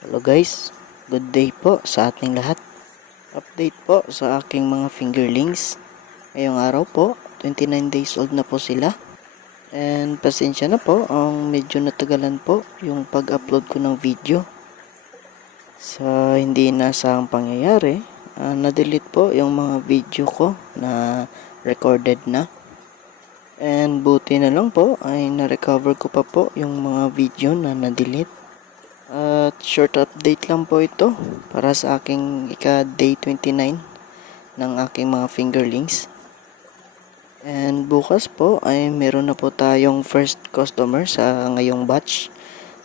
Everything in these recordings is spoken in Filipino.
Hello guys, good day po sa ating lahat. Update po sa aking mga fingerlings. Ngayong araw po, 29 days old na po sila. And pasensya na po, ang medyo natagalan po yung pag-upload ko ng video. Sa hindi inaasahang pangyayari, na-delete po yung mga video ko na recorded na. And buti na lang po ay na-recover ko pa po yung mga video na na-delete. At short update lang po ito para sa aking ika-day 29 ng aking mga fingerlings. And bukas po ay meron na po tayong first customer sa ngayong batch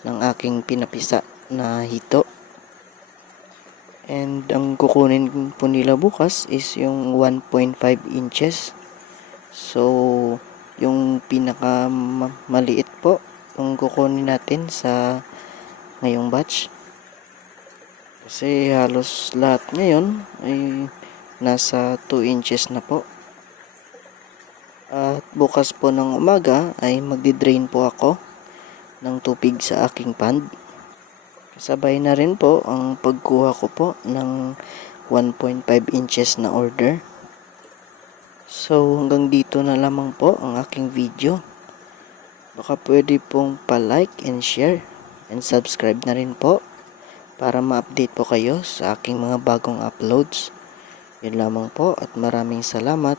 ng aking pinapisa na hito. And ang kukunin po nila bukas is yung 1.5 inches. So, yung pinaka maliit po yung kukunin natin sa ngayong batch. Kasi halos lahat ngayon ay nasa 2 inches na po. At bukas po ng umaga ay magdi-drain po ako ng tubig sa aking pond. Kasabay na rin po ang pagkuha ko po ng 1.5 inches na order. So hanggang dito na lamang po ang aking video. Baka pwede pong pa-like and share and subscribe na rin po para ma-update po kayo sa aking mga bagong uploads. Yun lamang po at maraming salamat.